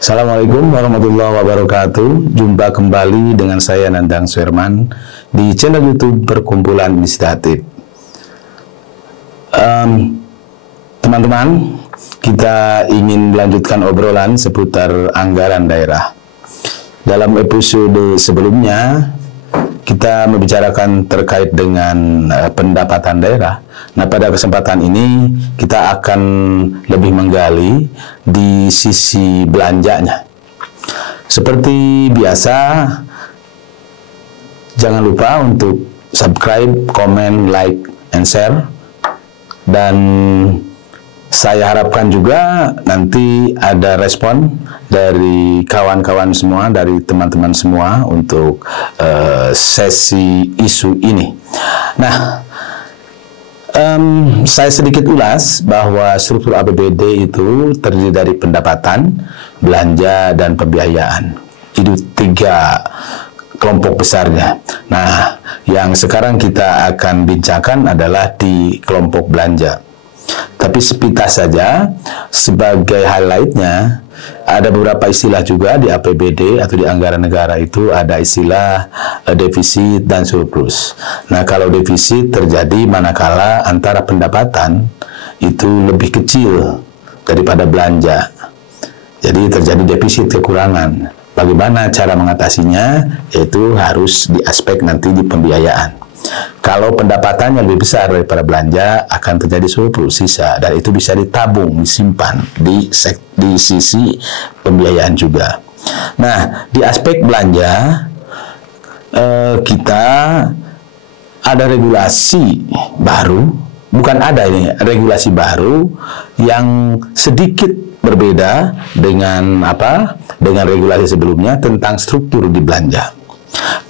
Assalamualaikum warahmatullahi wabarakatuh. Jumpa kembali dengan saya Nandang Suherman di channel YouTube Perkumpulan Inisiatif. Teman-teman, kita ingin melanjutkan obrolan seputar anggaran daerah. Dalam episode sebelumnya, kita membicarakan terkait dengan pendapatan daerah. Nah, pada kesempatan ini kita akan lebih menggali di sisi belanjanya. Seperti biasa, jangan lupa untuk subscribe, comment, like, and share. Dan saya harapkan juga nanti ada respon dari kawan-kawan semua, dari teman-teman semua untuk sesi isu ini. Nah, saya sedikit ulas bahwa struktur APBD itu terdiri dari pendapatan, belanja, dan pembiayaan. Itu tiga kelompok besarnya. Nah, yang sekarang kita akan bincangkan adalah di kelompok belanja. Tapi sepintas saja, sebagai highlightnya, ada beberapa istilah juga di APBD atau di anggaran negara itu ada istilah defisit dan surplus. Nah, kalau defisit terjadi manakala antara pendapatan itu lebih kecil daripada belanja. Jadi terjadi defisit, kekurangan. Bagaimana cara mengatasinya? Yaitu harus di aspek nanti di pembiayaan. Kalau pendapatannya lebih besar daripada belanja, akan terjadi surplus, sisa, dan itu bisa ditabung, disimpan di sisi pembiayaan juga. Nah, di aspek belanja, kita ada regulasi baru, bukan ada ini, regulasi baru yang sedikit berbeda dengan dengan regulasi sebelumnya tentang struktur di belanja.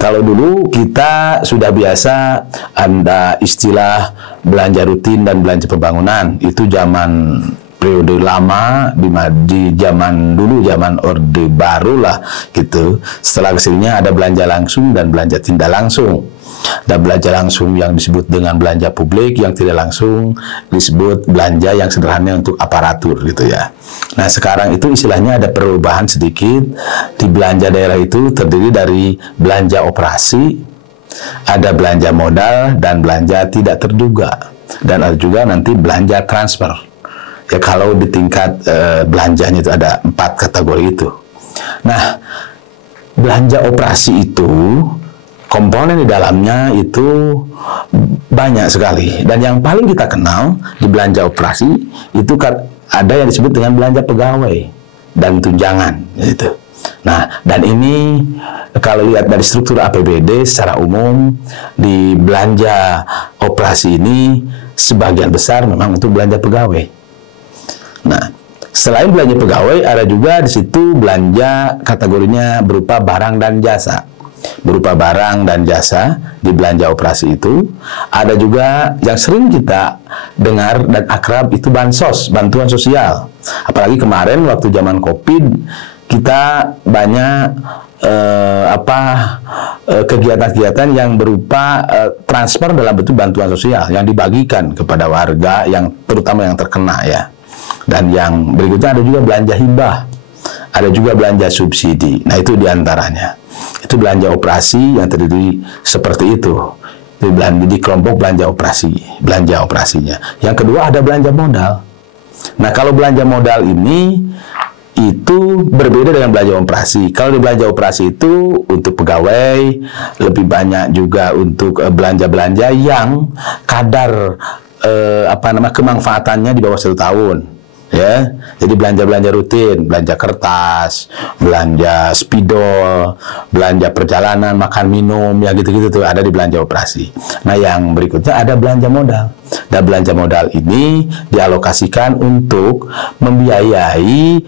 Kalau dulu kita sudah biasa ada istilah belanja rutin dan belanja pembangunan, itu zaman periode lama, di zaman dulu, zaman Orde Baru lah gitu. Setelah kesininya ada belanja langsung dan belanja tidak langsung. Dan belanja langsung yang disebut dengan belanja publik, yang tidak langsung disebut belanja yang sederhana untuk aparatur gitu ya. Nah, sekarang itu istilahnya ada perubahan sedikit. Di belanja daerah itu terdiri dari belanja operasi, ada belanja modal, dan belanja tidak terduga. Dan ada juga nanti belanja transfer. Ya, kalau di tingkat belanjanya itu ada 4 kategori itu. Nah, belanja operasi itu komponen di dalamnya itu banyak sekali. Dan yang paling kita kenal di belanja operasi itu ada yang disebut dengan belanja pegawai dan tunjangan gitu. Nah, dan ini kalau lihat dari struktur APBD secara umum, di belanja operasi ini sebagian besar memang untuk belanja pegawai. Nah, selain belanja pegawai, ada juga di situ belanja kategorinya berupa barang dan jasa. Berupa barang dan jasa di belanja operasi itu. Ada juga yang sering kita dengar dan akrab itu bansos, bantuan sosial. Apalagi kemarin waktu zaman COVID, kita banyak kegiatan-kegiatan yang berupa transfer dalam bentuk bantuan sosial yang dibagikan kepada warga, yang terutama yang terkena ya. Dan yang berikutnya ada juga belanja hibah, ada juga belanja subsidi. Nah, itu diantaranya. Itu belanja operasi yang terdiri seperti itu. Di kelompok belanja operasinya. Yang kedua ada belanja modal. Nah, kalau belanja modal ini itu berbeda dengan belanja operasi. Kalau di belanja operasi itu untuk pegawai, lebih banyak juga untuk belanja-belanja yang kadar kemanfaatannya di bawah 1 tahun. Ya, jadi belanja-belanja rutin, belanja kertas, belanja spidol, belanja perjalanan, makan minum, ya gitu-gitu tuh ada di belanja operasi. Nah, yang berikutnya ada belanja modal. Dan belanja modal ini dialokasikan untuk membiayai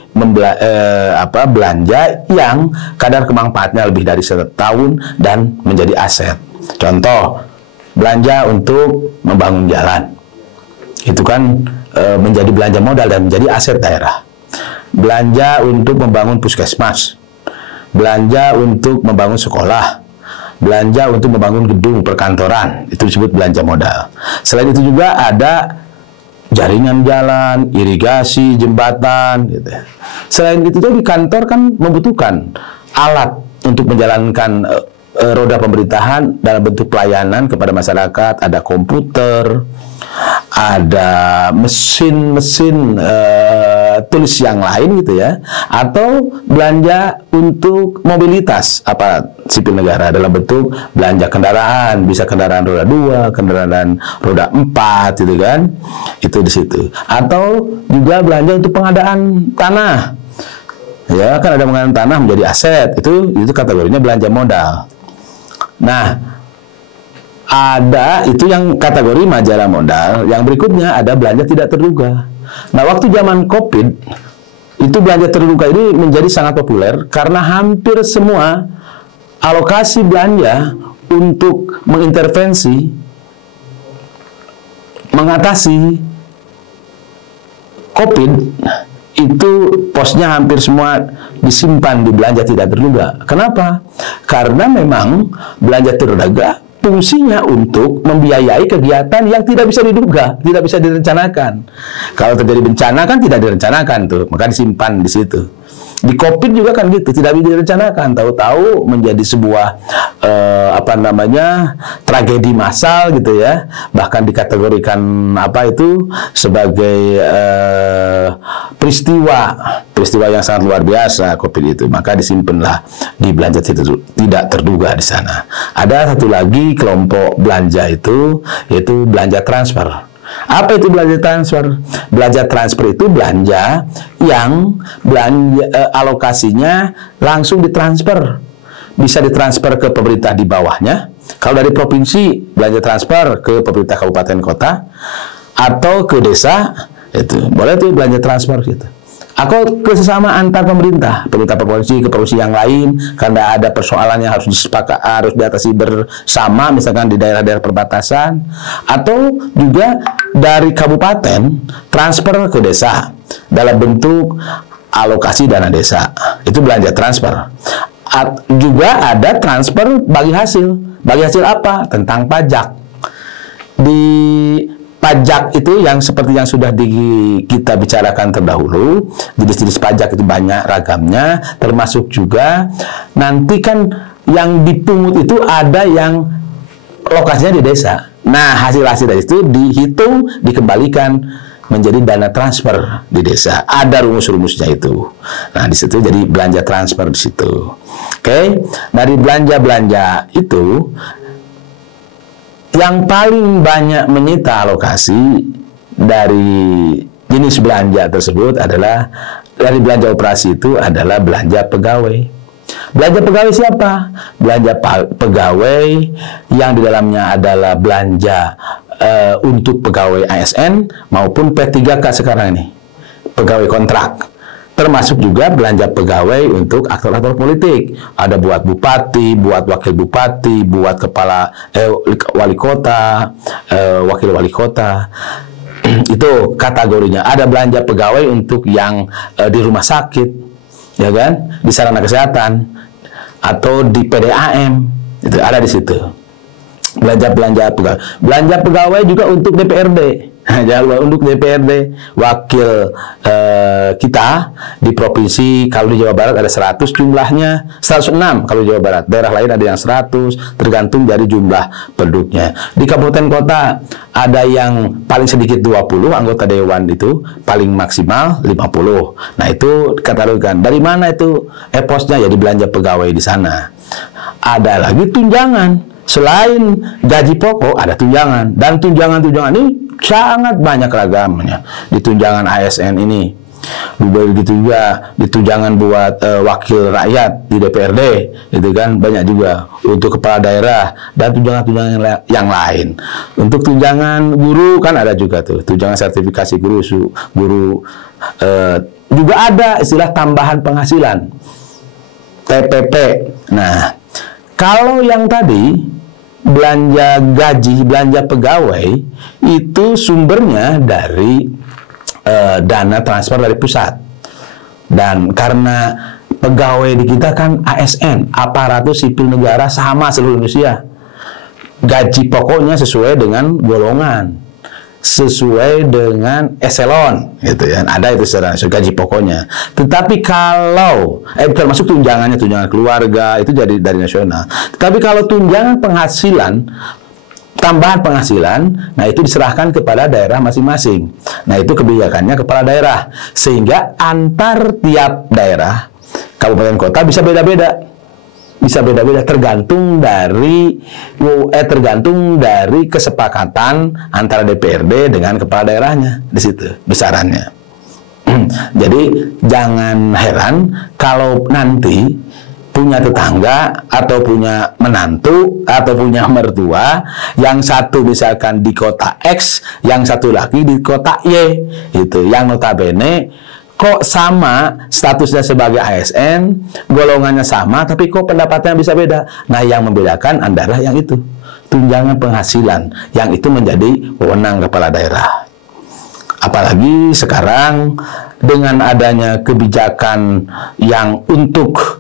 belanja yang kadar kemanfaatannya lebih dari 1 tahun dan menjadi aset. Contoh, belanja untuk membangun jalan. Itu kan menjadi belanja modal dan menjadi aset daerah. Belanja untuk membangun puskesmas, belanja untuk membangun sekolah, belanja untuk membangun gedung perkantoran, itu disebut belanja modal. Selain itu juga ada jaringan jalan, irigasi, jembatan, gitu. Selain itu di kantor kan membutuhkan alat untuk menjalankan roda pemerintahan dalam bentuk pelayanan kepada masyarakat. Ada komputer, ada mesin-mesin tulis yang lain gitu ya, atau belanja untuk mobilitas sipil negara dalam bentuk belanja kendaraan, bisa kendaraan roda 2, kendaraan roda 4 gitu kan, itu di situ. Atau juga belanja untuk pengadaan tanah, ya kan, ada pengadaan tanah menjadi aset, itu kategorinya belanja modal. Nah, ada itu yang kategori majalah modal. Yang berikutnya ada belanja tidak terduga. Nah, waktu zaman COVID itu belanja terduga ini menjadi sangat populer karena hampir semua alokasi belanja untuk mengintervensi, mengatasi COVID itu posnya hampir semua disimpan di belanja tidak terduga. Kenapa? Karena memang belanja terduga fungsinya untuk membiayai kegiatan yang tidak bisa diduga, tidak bisa direncanakan. Kalau terjadi bencana kan tidak direncanakan tuh, maka disimpan di situ. Di COVID juga kan gitu, tidak bisa direncanakan, tahu-tahu menjadi sebuah tragedi massal gitu ya. Bahkan dikategorikan sebagai peristiwa yang sangat luar biasa COVID itu. Maka disimpanlah di belanja tidak terduga di sana. Ada satu lagi kelompok belanja itu, yaitu belanja transfer. Apa itu belanja transfer? Belanja transfer itu belanja yang alokasinya langsung ditransfer. Bisa ditransfer ke pemerintah di bawahnya. Kalau dari provinsi, belanja transfer ke pemerintah kabupaten kota atau ke desa, itu boleh tuh belanja transfer gitu. Atau kesesama antar pemerintah provinsi ke provinsi yang lain, karena ada persoalan yang harus harus diatasi bersama, misalkan di daerah-daerah perbatasan, atau juga dari kabupaten transfer ke desa dalam bentuk alokasi dana desa. Itu belanja transfer. Juga ada transfer bagi hasil. Bagi hasil apa? Tentang pajak. Di pajak itu yang seperti yang sudah kita bicarakan terdahulu, jenis-jenis pajak itu banyak ragamnya, termasuk juga nanti kan yang dipungut itu ada yang lokasinya di desa. Nah, hasil-hasil dari itu dihitung, dikembalikan menjadi dana transfer di desa. Ada rumus-rumusnya itu. Nah, di situ jadi belanja transfer di situ. Oke, dari belanja-belanja itu yang paling banyak menyita alokasi dari jenis belanja tersebut adalah dari belanja operasi itu adalah belanja pegawai. Belanja pegawai siapa? Belanja pegawai yang di dalamnya adalah belanja untuk pegawai ASN maupun P3K sekarang ini, pegawai kontrak. Termasuk juga belanja pegawai untuk aktor-aktor politik. Ada buat bupati, buat wakil bupati, buat kepala wali kota, wakil wali kota. Itu kategorinya. Ada belanja pegawai untuk yang di rumah sakit, ya kan, di sarana kesehatan, atau di PDAM. Itu ada di situ. Belanja pegawai. Belanja pegawai juga untuk DPRD. Jangan lupa untuk DPRD, wakil kita di provinsi, kalau di Jawa Barat ada 100 jumlahnya, 106 kalau di Jawa Barat, daerah lain ada yang 100, tergantung dari jumlah penduduknya. Di kabupaten kota ada yang paling sedikit 20 anggota dewan, itu paling maksimal 50. Nah, itu dikategorikan. Dari mana itu posnya? Ya di belanja pegawai di sana. Ada lagi tunjangan. Selain gaji pokok ada tunjangan, dan tunjangan ini sangat banyak ragamnya. Di tunjangan ASN ini, begitu juga di tunjangan buat wakil rakyat di DPRD, itu kan banyak juga, untuk kepala daerah dan tunjangan-tunjangan yang lain. Untuk tunjangan guru kan ada juga tuh, tunjangan sertifikasi guru juga ada istilah tambahan penghasilan, TPP. Nah, kalau yang tadi belanja gaji, belanja pegawai itu sumbernya dari dana transfer dari pusat. Dan karena pegawai di kita kan ASN, aparatus sipil negara, sama seluruh Indonesia. Gaji pokoknya sesuai dengan golongan. sesuai dengan eselon, gitu ya. Ada itu secara gaji pokoknya. Tetapi kalau termasuk tunjangan keluarga itu jadi dari nasional. Tetapi kalau tunjangan penghasilan, tambahan penghasilan, nah itu diserahkan kepada daerah masing-masing. Nah itu kebijakannya kepala daerah, sehingga antar tiap daerah, kabupaten kota bisa beda-beda. Bisa beda-beda tergantung dari kesepakatan antara DPRD dengan kepala daerahnya di situ besarannya. Jadi jangan heran kalau nanti punya tetangga atau punya menantu atau punya mertua, yang satu misalkan di kota X, yang satu lagi di kota Y, itu yang notabene kok sama statusnya sebagai ASN, golongannya sama, tapi kok pendapatnya bisa beda. Nah, yang membedakan adalah yang itu, tunjangan penghasilan, yang itu menjadi wewenang kepala daerah. Apalagi sekarang dengan adanya kebijakan yang untuk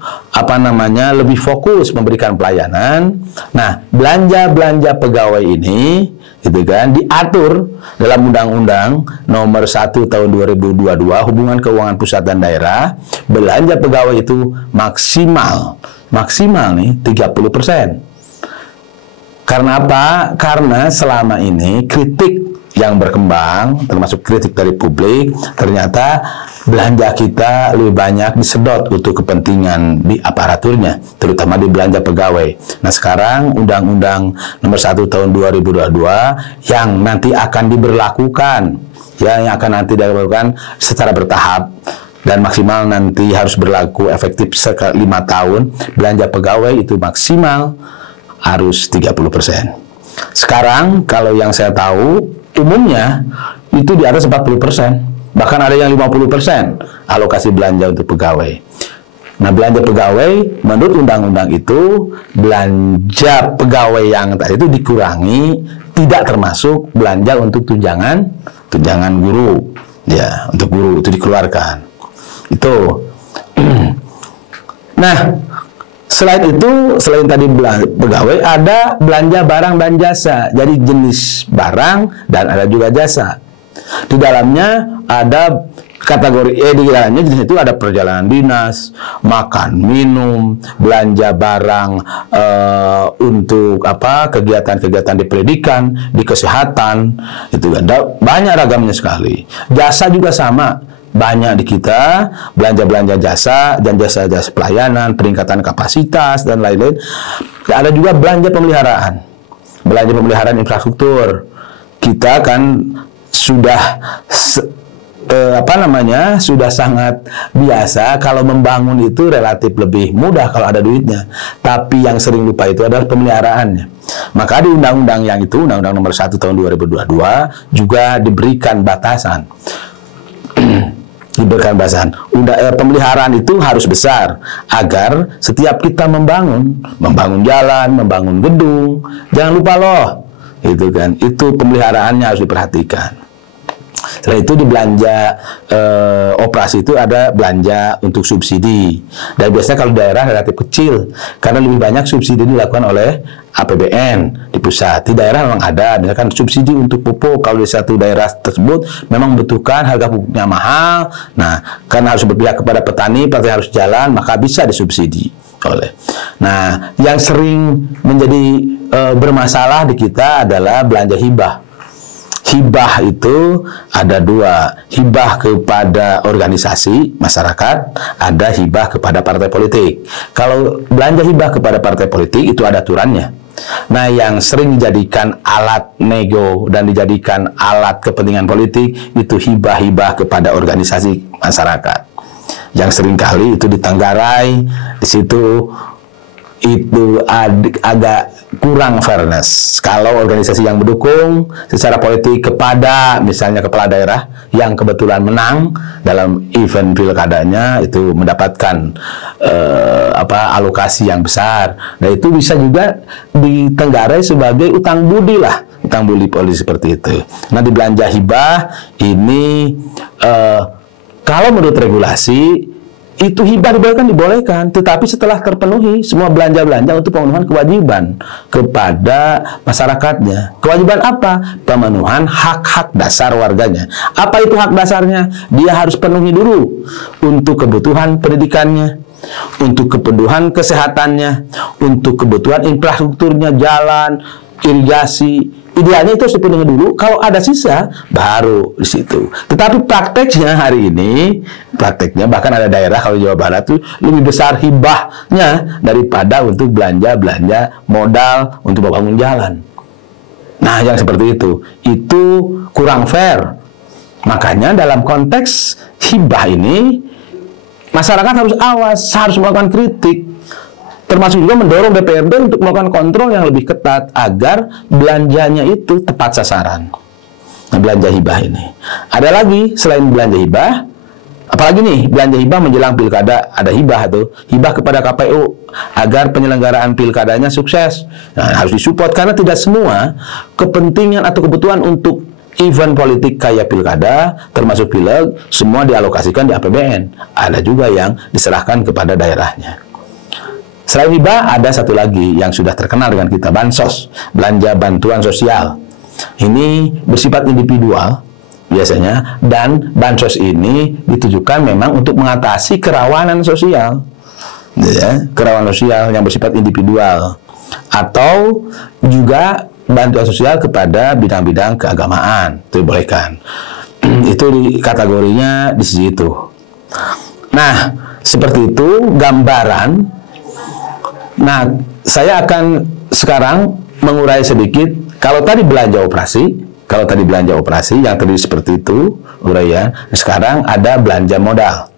lebih fokus memberikan pelayanan. Nah, belanja pegawai ini itu kan diatur dalam Undang-Undang Nomor 1 Tahun 2022 Hubungan Keuangan Pusat dan Daerah. Belanja pegawai itu maksimal nih 30%. Karena apa? Karena selama ini kritik yang berkembang, termasuk kritik dari publik, ternyata belanja kita lebih banyak disedot untuk kepentingan di aparaturnya, terutama di belanja pegawai. Nah, sekarang Undang-Undang Nomor 1 Tahun 2022 yang nanti akan diberlakukan, yang akan nanti diberlakukan secara bertahap dan maksimal nanti harus berlaku efektif 5 tahun, belanja pegawai itu maksimal harus 30%. Sekarang kalau yang saya tahu umumnya itu di atas 40%, bahkan ada yang 50% alokasi belanja untuk pegawai. Nah, belanja pegawai menurut undang-undang itu, belanja pegawai yang tadi itu dikurangi, tidak termasuk belanja untuk tunjangan guru, ya, untuk guru itu dikeluarkan. Itu. Nah, selain itu, selain tadi pegawai, ada belanja barang dan jasa. Jadi jenis barang dan ada juga jasa. Di dalamnya ada kategori di dalamnya jenis itu ada perjalanan dinas, makan, minum, belanja barang untuk kegiatan-kegiatan di pendidikan, di kesehatan, itu ada banyak ragamnya sekali. Jasa juga sama. Banyak di kita belanja jasa dan jasa pelayanan, peningkatan kapasitas dan lain-lain. Ada juga belanja pemeliharaan infrastruktur. Kita kan sudah sudah sangat biasa kalau membangun itu relatif lebih mudah kalau ada duitnya. Tapi yang sering lupa itu adalah pemeliharaannya. Maka di undang-undang yang itu, Undang-Undang Nomor 1 Tahun 2022 juga diberikan batasan. Pemeliharaan itu harus besar agar setiap kita membangun jalan, membangun gedung, jangan lupa loh, itu kan, itu pemeliharaannya harus diperhatikan. Setelah itu di belanja operasi itu ada belanja untuk subsidi. Dan biasanya kalau daerah relatif kecil, karena lebih banyak subsidi dilakukan oleh APBN di pusat. Di daerah memang ada, misalkan subsidi untuk pupuk. Kalau di satu daerah tersebut memang membutuhkan harga pupuknya mahal, nah karena harus berpihak kepada petani harus jalan, maka bisa disubsidi oleh. Nah, yang sering menjadi bermasalah di kita adalah belanja hibah. Hibah itu ada dua, hibah kepada organisasi masyarakat, ada hibah kepada partai politik. Kalau belanja hibah kepada partai politik itu ada aturannya. Nah, yang sering dijadikan alat nego dan dijadikan alat kepentingan politik itu hibah-hibah kepada organisasi masyarakat. Yang seringkali itu ditenggarai, di situ itu agak kurang fairness. Kalau organisasi yang mendukung secara politik kepada misalnya kepala daerah yang kebetulan menang dalam event pilkadanya itu mendapatkan alokasi yang besar. Nah, itu bisa juga ditenggarai sebagai utang budi lah, utang budi politik seperti itu. Nah, di belanja hibah ini kalau menurut regulasi itu hibah dibolehkan, tetapi setelah terpenuhi semua belanja-belanja untuk pemenuhan kewajiban kepada masyarakatnya. Kewajiban apa? Pemenuhan hak-hak dasar warganya. Apa itu hak dasarnya? Dia harus penuhi dulu untuk kebutuhan pendidikannya, untuk kebutuhan kesehatannya, untuk kebutuhan infrastrukturnya, jalan, irigasi. Idealnya itu harus dipenuhi dulu. Kalau ada sisa, baru di situ. Tetapi prakteknya hari ini, bahkan ada daerah kalau Jawa Barat tuh lebih besar hibahnya daripada untuk belanja modal untuk membangun jalan. Nah, yang seperti itu kurang fair. Makanya dalam konteks hibah ini, masyarakat harus awas, harus melakukan kritik. Termasuk juga mendorong DPRD untuk melakukan kontrol yang lebih ketat agar belanjanya itu tepat sasaran. Nah, belanja hibah ini. Ada lagi selain belanja hibah, apalagi nih belanja hibah menjelang pilkada, ada hibah tuh, hibah kepada KPU agar penyelenggaraan pilkadanya sukses. Nah, harus disupport karena tidak semua kepentingan atau kebutuhan untuk event politik kayak pilkada, termasuk pileg, semua dialokasikan di APBN. Ada juga yang diserahkan kepada daerahnya. Selain hibah, ada satu lagi yang sudah terkenal dengan kita, bansos, belanja bantuan sosial. Ini bersifat individual biasanya, dan bansos ini ditujukan memang untuk mengatasi kerawanan sosial, ya, kerawanan sosial yang bersifat individual, atau juga bantuan sosial kepada bidang-bidang keagamaan, itu dibolehkan. Itu di kategorinya di sisi itu. Nah, seperti itu gambaran. Nah, saya akan sekarang mengurai sedikit. Kalau tadi belanja operasi yang tadi seperti itu uraian. Sekarang ada belanja modal.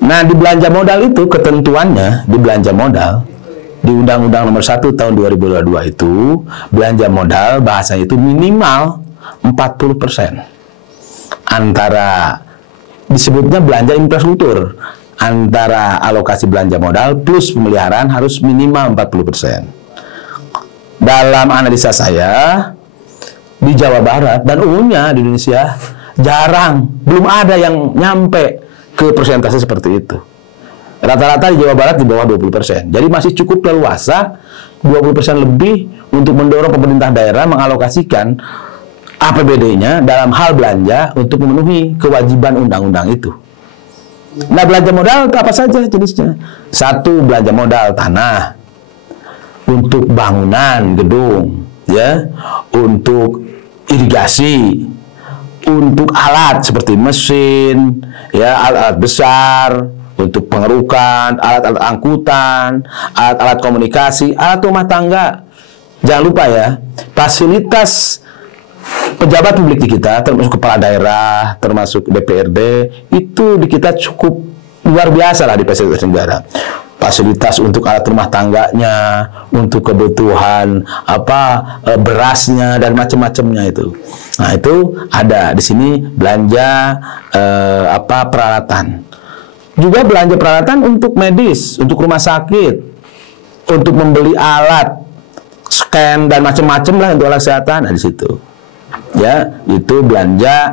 Nah, di belanja modal itu ketentuannya di belanja modal di Undang-Undang Nomor 1 Tahun 2022 itu belanja modal bahasanya itu minimal 40%. Antara disebutnya belanja infrastruktur. Antara alokasi belanja modal plus pemeliharaan harus minimal 40%. Dalam analisa saya, di Jawa Barat dan umumnya di Indonesia, belum ada yang nyampe ke persentase seperti itu. Rata-rata di Jawa Barat di bawah 20%. Jadi masih cukup leluasa, 20% lebih untuk mendorong pemerintah daerah mengalokasikan APBD-nya dalam hal belanja untuk memenuhi kewajiban undang-undang itu. Nah, belanja modal itu apa saja jenisnya? Satu, belanja modal tanah untuk bangunan gedung, ya, untuk irigasi, untuk alat seperti mesin, ya, alat-alat besar, untuk pengerukan, alat-alat angkutan, alat-alat komunikasi, alat rumah tangga. Jangan lupa ya, fasilitas pejabat publik di kita, termasuk kepala daerah, termasuk DPRD, itu di kita cukup luar biasa lah di fasilitas negara. Fasilitas untuk alat rumah tangganya, untuk kebutuhan berasnya dan macam-macamnya itu. Nah, itu ada di sini belanja peralatan. Juga belanja peralatan untuk medis, untuk rumah sakit, untuk membeli alat scan dan macam-macam lah untuk alat kesehatan. Nah, di situ. Ya, itu belanja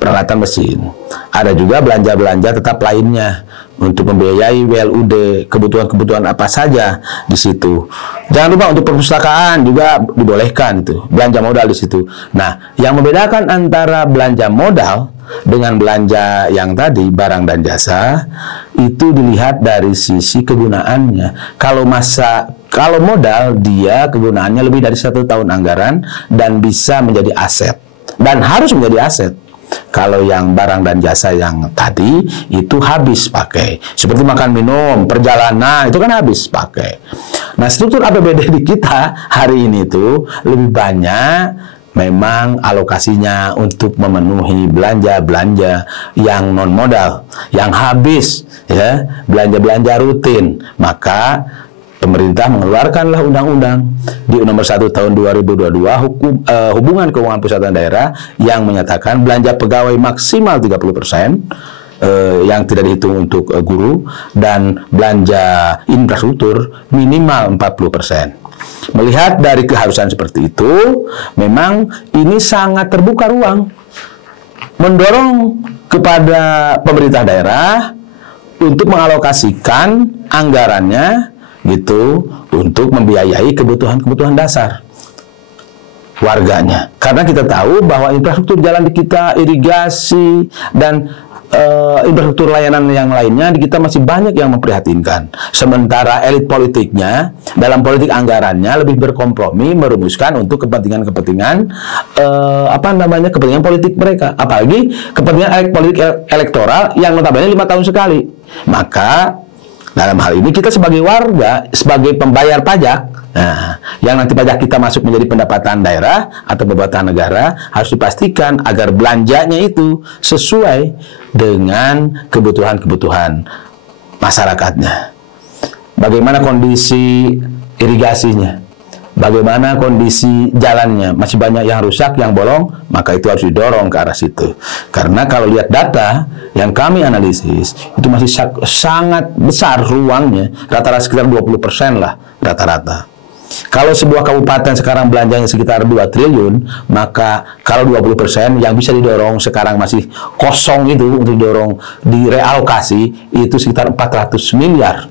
peralatan mesin. Ada juga belanja-belanja tetap lainnya untuk membiayai WLUD, kebutuhan-kebutuhan apa saja di situ. Jangan lupa untuk perpustakaan juga dibolehkan itu, belanja modal di situ. Nah, yang membedakan antara belanja modal dengan belanja yang tadi barang dan jasa itu dilihat dari sisi kegunaannya. Kalau modal dia kegunaannya lebih dari 1 tahun anggaran dan bisa menjadi aset dan harus menjadi aset. Kalau yang barang dan jasa yang tadi itu habis pakai, seperti makan minum, perjalanan itu kan habis pakai. Nah, struktur APBD di kita hari ini itu lebih banyak memang alokasinya untuk memenuhi belanja-belanja yang non modal, yang habis, ya, belanja-belanja rutin. Maka pemerintah mengeluarkanlah undang-undang di Nomor 1 Tahun 2022 hubungan keuangan pusat dan daerah yang menyatakan belanja pegawai maksimal 30% yang tidak dihitung untuk guru, dan belanja infrastruktur minimal 40%. Melihat dari keharusan seperti itu, memang ini sangat terbuka ruang mendorong kepada pemerintah daerah untuk mengalokasikan anggarannya gitu untuk membiayai kebutuhan-kebutuhan dasar warganya. Karena kita tahu bahwa infrastruktur jalan di kita, irigasi, dan infrastruktur layanan yang lainnya di kita masih banyak yang memprihatinkan. Sementara elit politiknya dalam politik anggarannya lebih berkompromi merumuskan untuk kepentingan-kepentingan kepentingan politik mereka, apalagi kepentingan politik elektoral yang notabene 5 tahun sekali. Maka dalam hal ini kita sebagai warga, sebagai pembayar pajak, yang nanti pajak kita masuk menjadi pendapatan daerah atau pendapatan negara, harus dipastikan agar belanjanya itu sesuai dengan kebutuhan-kebutuhan masyarakatnya. Bagaimana kondisi irigasinya, bagaimana kondisi jalannya, masih banyak yang rusak, yang bolong, maka itu harus didorong ke arah situ. Karena kalau lihat data yang kami analisis, itu masih sangat besar ruangnya, rata-rata sekitar 20% lah rata-rata. Kalau sebuah kabupaten sekarang belanjanya sekitar 2 triliun, maka kalau 20% yang bisa didorong sekarang masih kosong itu untuk didorong direalokasi itu sekitar 400 miliar.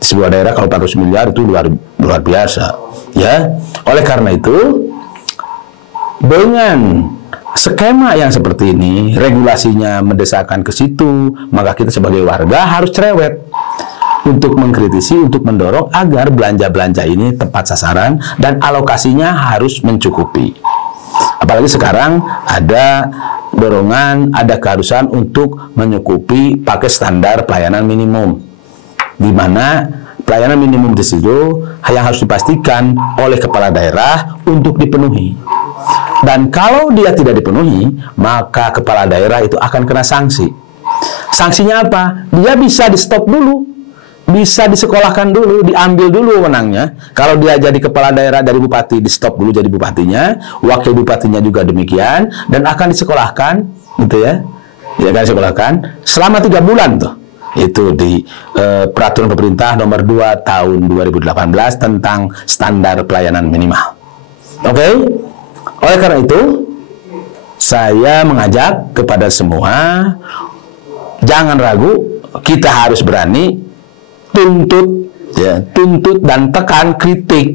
Di sebuah daerah kalau 400 miliar itu luar biasa, ya. Oleh karena itu, dengan skema yang seperti ini, regulasinya mendesakkan ke situ, maka kita sebagai warga harus cerewet untuk mengkritisi, untuk mendorong agar belanja-belanja ini tepat sasaran dan alokasinya harus mencukupi. Apalagi sekarang ada dorongan, ada keharusan untuk menyukupi pakai standar pelayanan minimum, di mana pelayanan minimum di situ yang harus dipastikan oleh kepala daerah untuk dipenuhi. Dan kalau dia tidak dipenuhi, maka kepala daerah itu akan kena sanksi. Sanksinya apa? Dia bisa di stop dulu, bisa disekolahkan dulu, diambil dulu wewenangnya. Kalau dia jadi kepala daerah dari bupati, di stop dulu jadi bupatinya, wakil bupatinya juga demikian, dan akan disekolahkan, gitu ya. Dia akan disekolahkan selama 3 bulan tuh. Itu di peraturan pemerintah nomor 2 tahun 2018 tentang standar pelayanan minimal. Oke? Oleh karena itu, saya mengajak kepada semua, jangan ragu, kita harus berani tuntut, ya, tuntut dan tekan kritik,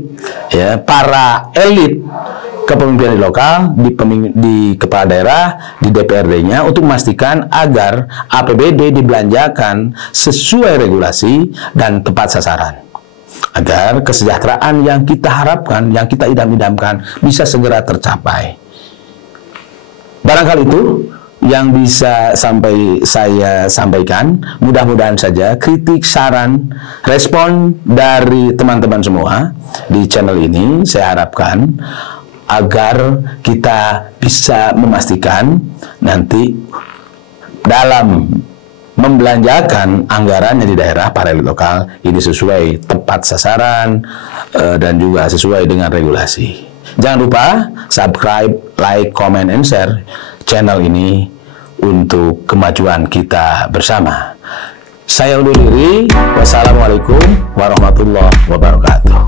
ya, para elit kepemimpinan di lokal, di kepala daerah, di DPRD-nya untuk memastikan agar APBD dibelanjakan sesuai regulasi dan tepat sasaran, agar kesejahteraan yang kita harapkan, yang kita idam-idamkan bisa segera tercapai. Barangkali itu yang bisa saya sampaikan. Mudah-mudahan saja kritik, saran, respon dari teman-teman semua di channel ini saya harapkan agar kita bisa memastikan nanti dalam membelanjakan anggarannya di daerah para elit lokal ini sesuai tepat sasaran dan juga sesuai dengan regulasi. Jangan lupa subscribe, like, comment, and share channel ini untuk kemajuan kita bersama. Saya undur diri. Wassalamualaikum warahmatullahi wabarakatuh.